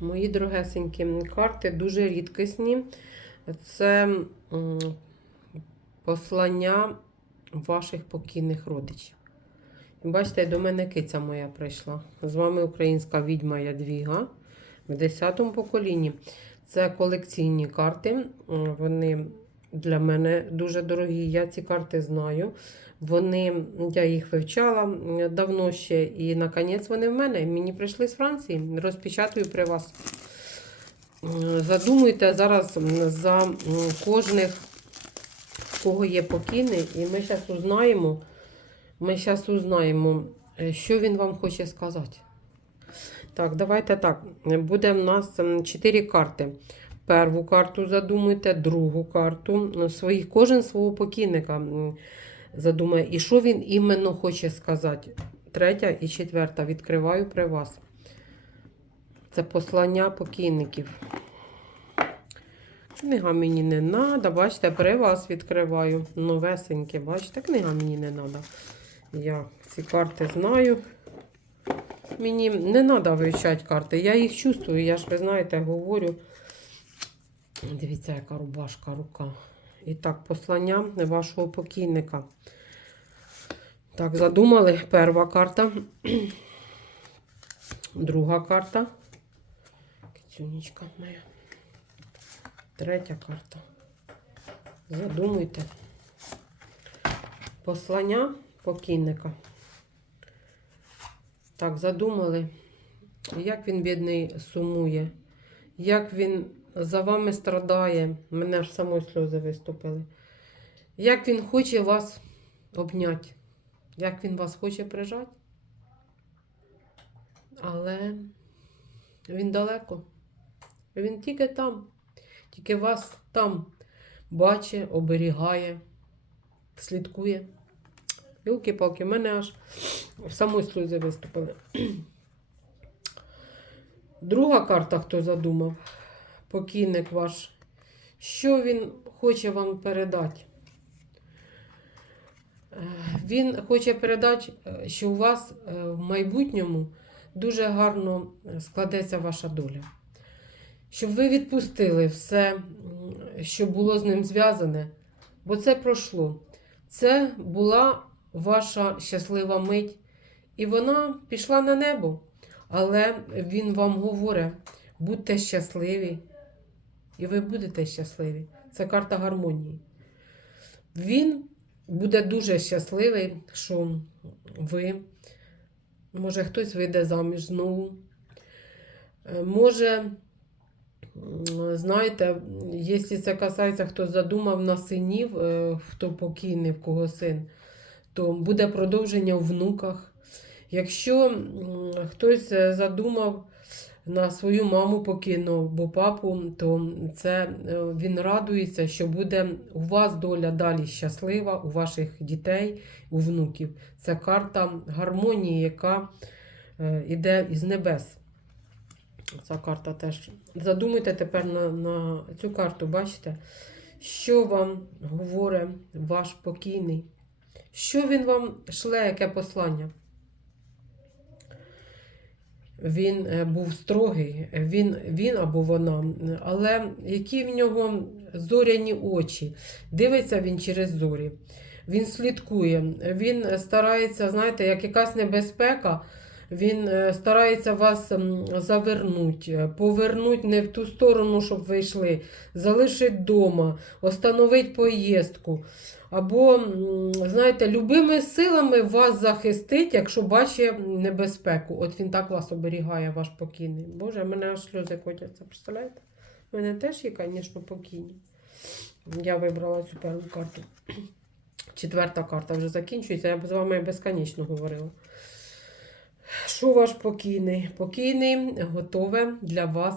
Мої дорогесенькі карти дуже рідкісні. Це послання ваших покійних родичів. Бачите, до мене киця моя прийшла. З вами українська відьма Ядвіга в 10 поколінні. Це колекційні карти. Вони для мене дуже дорогі. Я ці карти знаю. Вони, я їх вивчала давно ще, і наконець вони в мене. Мені прийшли з Франції. Розпечатую при вас. Задумуйте зараз за кожних, кого є покійний, і ми зараз узнаємо. Ми зараз узнаємо, е, що він вам хоче сказати. Так, давайте так. Буде в нас 4 карти. Перву карту задумуйте, другу карту. Ну, Своїх, кожен свого покійника задумає. І що він іменно хоче сказати. Третя і четверта. Відкриваю при вас. Це послання покійників. Книга мені не треба. Бачите, при вас відкриваю. Новесеньке, бачите, книга мені не треба. Я ці карти знаю. Мені не треба вивчати карти. Я їх чувствую, я ж, ви знаєте, говорю. Дивіться, яка рубашка, рука. І так, послання вашого покійника. Так, задумали. Перша карта. Друга карта. Кицюнічка моя. Третя карта. Задумуйте. Послання покійника. Так, задумали, як він, бідний, сумує, як він за вами страдає. Мене аж самої сльози виступили. Як він хоче вас обняти, як він вас хоче прижати. Але він далеко. Він тільки там, тільки вас там бачить, оберігає, слідкує. Юлки-палки, в мене аж в самої сльози виступили. Друга карта, хто задумав, покійник ваш. Що він хоче вам передати? Е, Він хоче передати, е, що у вас е, в майбутньому дуже гарно складеться ваша доля. Щоб ви відпустили все, що було з ним зв'язане, бо це пройшло. Це була ваша щаслива мить, і вона пішла на небо. Але він вам говорить: будьте щасливі, і ви будете щасливі. Це карта гармонії. Він буде дуже щасливий, що ви, може, хтось вийде заміж знову. Е, Може, знаєте, якщо це касається, хто задумав на синів, е, хто покійний, в кого син, то буде продовження у внуках. Якщо хтось е, задумав на свою маму покинув, бо папу, то це е, він радується, що буде у вас доля далі щаслива, у ваших дітей, у внуків. Це карта гармонії, яка е, іде із небес. Ця карта теж. Задумайте тепер на, на цю карту, бачите, що вам говорить ваш покійний. Що він вам шле, яке послання? Він е, був строгий, він, він або вона, але які в нього зоряні очі. Дивиться він через зорі. Він слідкує, він старається, знаєте, як якась небезпека, він е, старається вас завернути, повернути не в ту сторону, щоб ви йшли, залишить вдома, остановить поїздку. Або, знаєте, любими силами вас захистить, якщо бачить небезпеку. От він так вас оберігає, ваш покійний. Боже, в мене аж сльози котяться, представляєте? У мене теж є, звісно, покійні. Я вибрала цю першу карту. Четверта карта вже закінчується, я б з вами безконечно говорила. Що ваш покійний? Покійний готове для вас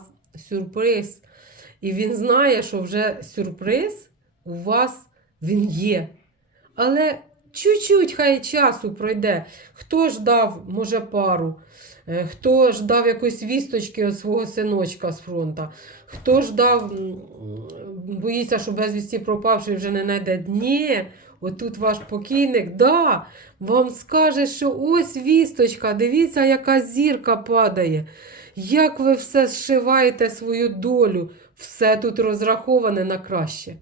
сюрприз. І він знає, що вже сюрприз у вас він є. Але чуть-чуть хай часу пройде. Хто ждав, може, пару, е, хто ждав якоїсь вісточки від свого синочка з фронта, хто ждав, м, боїться, що безвісті пропавший вже не знайде дні. Отут ваш покійник, да, вам скаже, що ось вісточка, дивіться, яка зірка падає. як ви все зшиваєте свою долю, все тут розраховане на краще.